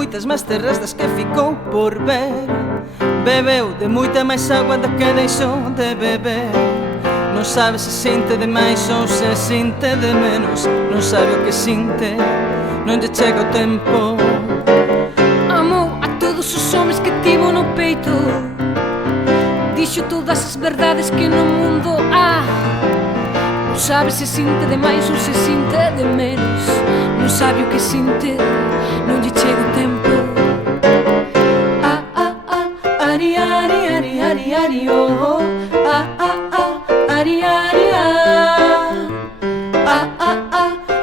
moitas máis terras das que ficou por ver. Bebeu de moita máis agua da que deixou de beber. Non sabe se sinte de máis ou se sinte de menos. Non sabe o que sinte, non lle chega o tempo. Amou a todos os homens que tivo no peito. Dixo todas as verdades que no mundo há. Non sabe se sinte de máis ou se sinte de menos. Non sabe o que sinte, non lle chega o tempo. Ari, ari, ari, ari, ari, oh. Ari, ari,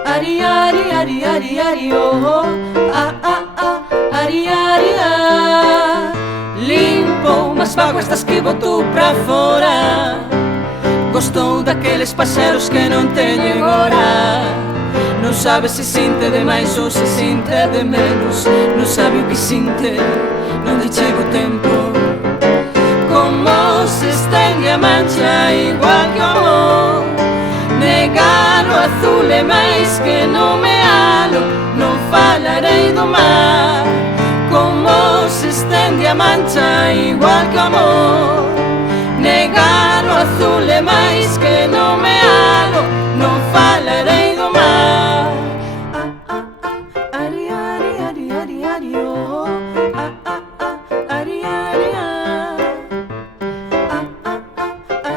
ari, ari, ari, ari, ari, oh. Ari, ari, Limpou mas vaguas das que botou pra fora. Gostou daqueles paxeros que non teñen hora. Non sabe se sinte de máis ou se sinte de menos. Non sabe o que sinte, non lle chega o tempo. Como se estende a mancha igual que o amor. Negar o azul é máis que nomealo. Non falarei do mar. Como se estende a mancha igual que o amor. Negar o azul é máis que nomealo. Non falarei do mar. Ari, ari, ari, ari, ari, oh. Ari, ari,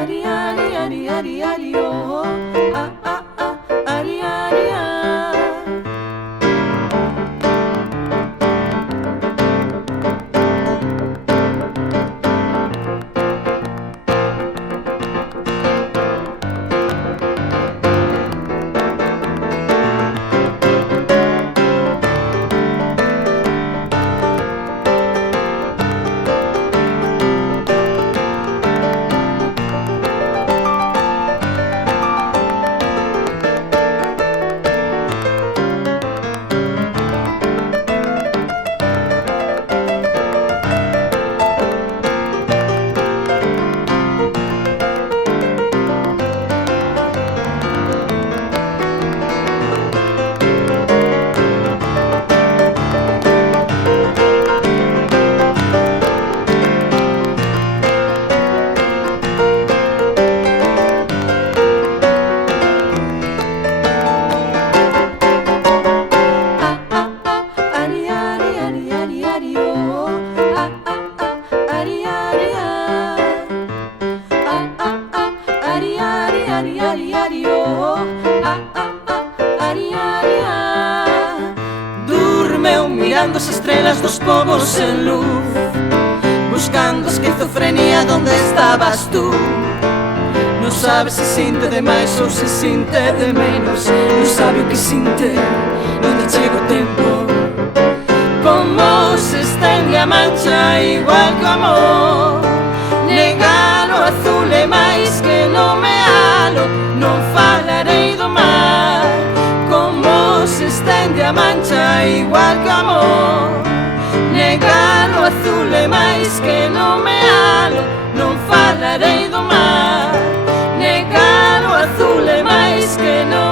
ari, ari, ari, ari, ari, oh. Ari, ari, Dormeu mirando as estrelas dos povos en luz, buscando esquizofrenia donde estabas tú. Non sabe se sinte de máis ou se sinte de menos. Non sabe o que sinte, non lle chega o tempo. Como se estende a mancha igual que o amor. Negar o azul é máis que nomealo. Non falarei do mar. Como se estende a mancha igual que o amor. Negar o azul é máis que nomealo. Non falarei do mar. Negar o azul é máis que nomealo.